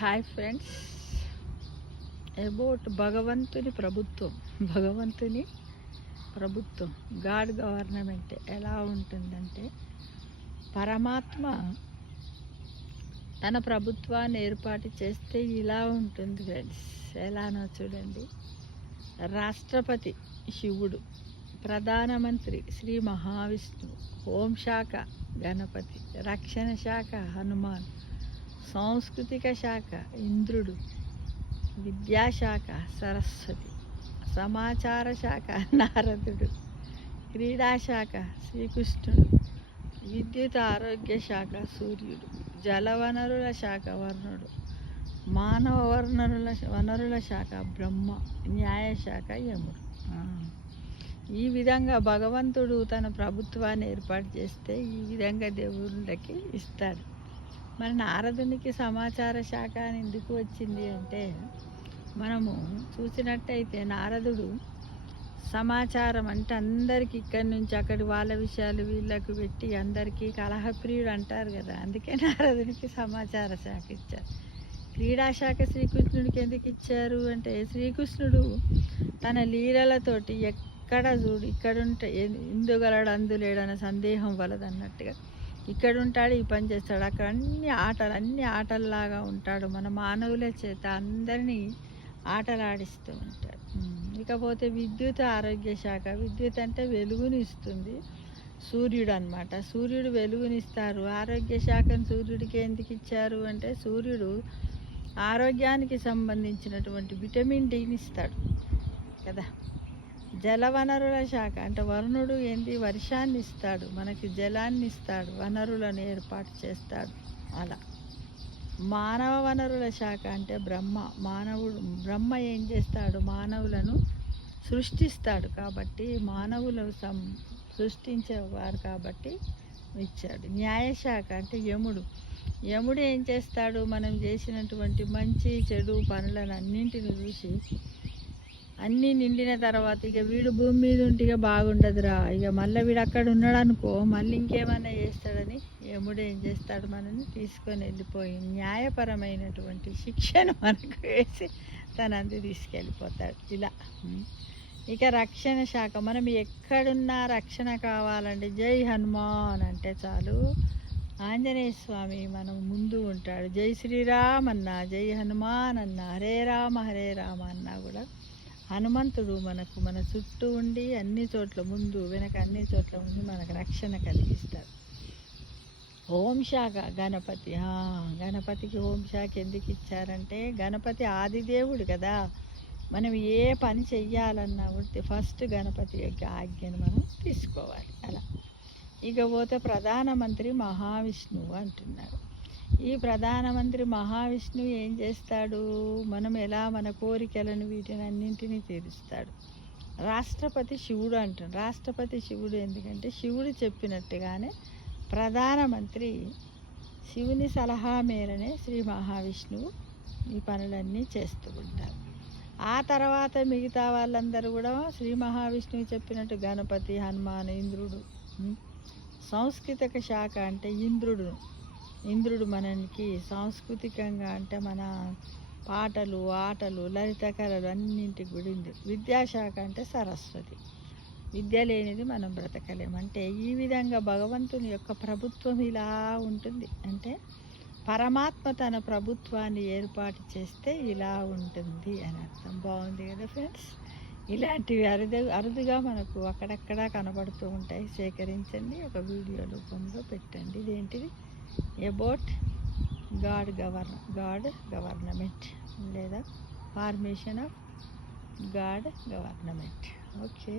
Hi friends. About భగవంతుని ప్రభుత్వం God government ఎలా ఉంటుందంటే, పరమాత్మ తన ప్రభుత్వాన్ని ఏర్పాటు చేస్తే ఇలా ఉంటుంది ఫ్రెండ్స్. ఎలానో చూడండి. రాష్ట్రపతి శివుడు, ప్రధానమంత్రి శ్రీ మహావిష్ణువు, హోంశాఖ గణపతి, రక్షణ శాఖ హనుమాన్, సాంస్కృతిక శాఖ ఇంద్రుడు, విద్యాశాఖ సరస్వతి, సమాచార శాఖ నారదుడు, క్రీడాశాఖ శ్రీకృష్ణుడు, విద్యుత్ ఆరోగ్య శాఖ సూర్యుడు, జలవనరుల శాఖ వర్ణుడు, మానవ వనరుల శాఖ బ్రహ్మ, న్యాయశాఖ యముడు. ఈ విధంగా భగవంతుడు తన ప్రభుత్వాన్ని ఏర్పాటు చేస్తే ఈ విధంగా దేవుళ్ళకి ఇస్తాడు. మరి నారదునికి సమాచార శాఖ అని ఎందుకు వచ్చింది అంటే, మనము చూసినట్టయితే నారదుడు సమాచారం అంటే అందరికీ ఇక్కడి నుంచి అక్కడి వాళ్ళ విషయాలు వీళ్ళకు పెట్టి అందరికీ కలహప్రియుడు అంటారు కదా, అందుకే నారదునికి సమాచార శాఖ ఇచ్చారు. క్రీడాశాఖ శ్రీకృష్ణుడికి ఎందుకు ఇచ్చారు అంటే, శ్రీకృష్ణుడు తన లీలలతోటి ఎక్కడ చూడు ఇక్కడుంటే ఇందుగలడు అందులేడన్న సందేహం వలదన్నట్టుగా ఇక్కడ ఉంటాడు, ఈ పని చేస్తాడు, అక్కడ అన్ని ఆటల్లాగా ఉంటాడు. మన మానవుల చేత అందరినీ ఆటలాడిస్తూ ఉంటాడు. ఇకపోతే విద్యుత్ ఆరోగ్య శాఖ, విద్యుత్ అంటే వెలుగుని ఇస్తుంది, సూర్యుడు అన్నమాట. సూర్యుడు వెలుగునిస్తారు. ఆరోగ్య శాఖను సూర్యుడికి ఎందుకు ఇచ్చారు అంటే, సూర్యుడు ఆరోగ్యానికి సంబంధించినటువంటి విటమిన్ డిని ఇస్తాడు కదా. జలవనరుల శాఖ అంటే వరుణుడు వర్షాన్ని ఇస్తాడు, మనకి జలాన్ని ఇస్తాడు, వనరులను ఏర్పాటు చేస్తాడు. అలా మానవ వనరుల శాఖ అంటే బ్రహ్మ ఏం చేస్తాడు, మానవులను సృష్టిస్తాడు. కాబట్టి మానవులు సృష్టించేవారు కాబట్టి ఇచ్చాడు. న్యాయశాఖ అంటే యముడు ఏం చేస్తాడు, మనం చేసినటువంటి మంచి చెడు పనులను అన్నింటిని చూసి అన్నీ నిండిన తర్వాత ఇక వీడు భూమి మీద ఉంటే ఇక బాగుండదురా, ఇక మళ్ళీ వీడు అక్కడ ఉన్నాడు అనుకో, మళ్ళీ ఇంకేమైనా చేస్తాడని యముడు ఏం చేస్తాడు, మనని తీసుకొని వెళ్ళిపోయి న్యాయపరమైనటువంటి శిక్షను మనకు వేసి తనందు తీసుకెళ్ళిపోతాడు. ఇలా ఇక రక్షణ శాఖ, మనం ఎక్కడున్నా రక్షణ కావాలంటే జై హనుమాన్ అంటే చాలు, ఆంజనేయ స్వామి మనం ముందు ఉంటాడు. జై శ్రీరామ్ అన్నా, జై హనుమాన్ అన్నా, హరే రామ అన్నా కూడా హనుమంతుడు మన చుట్టూ ఉండి అన్ని చోట్ల ముందు వెనక అన్ని చోట్ల ఉండి మనకు రక్షణ కలిగిస్తాడు. హోంశాఖ గణపతికి హోంశాఖ ఎందుకు ఇచ్చారంటే, గణపతి ఆదిదేవుడు కదా. మనం ఏ పని చెయ్యాలన్నా కూడా ఫస్ట్ గణపతి యొక్క ఆజ్ఞను మనం తీసుకోవాలి. అలా ఇక పోతే ప్రధానమంత్రి మహావిష్ణువు అంటున్నారు. ఈ ప్రధానమంత్రి మహావిష్ణువు ఏం చేస్తాడు, మనం ఎలా మన కోరికలను వీటిని అన్నింటినీ తీరుస్తాడు. రాష్ట్రపతి శివుడు అంటాడు. రాష్ట్రపతి శివుడు ఎందుకంటే, శివుడు చెప్పినట్టుగానే ప్రధానమంత్రి శివుని సలహా మేరనే శ్రీ మహావిష్ణువు ఈ పనులన్నీ చేస్తూ ఉంటారు. ఆ తర్వాత మిగతా వాళ్ళందరూ కూడా శ్రీ మహావిష్ణువు చెప్పినట్టు గణపతి, హనుమాన్, ఇంద్రుడు. సాంస్కృతిక శాఖ అంటే ఇంద్రుడు మనకి సాంస్కృతికంగా అంటే మన పాటలు, ఆటలు, లలిత కళలు అన్నింటికి కూడా ఇంద్రుడు. విద్యాశాఖ అంటే సరస్వతి, విద్య లేనిది మనం బ్రతకలేం. అంటే ఈ విధంగా భగవంతుని యొక్క ప్రభుత్వం ఇలా ఉంటుంది. అంటే పరమాత్మ తన ప్రభుత్వాన్ని ఏర్పాటు చేస్తే ఇలా ఉంటుంది అని అర్థం. బాగుంది కదా ఫ్రెండ్స్. ఇలాంటివి అరుదుగా మనకు అక్కడక్కడ కనబడుతూ ఉంటాయి. సేకరించండి, ఒక వీడియో రూపంలో పెట్టండి. ఇదేంటిది, అబౌట్ గాడ్ గవర్నమెంట్ లేదా formation of God government. Okay.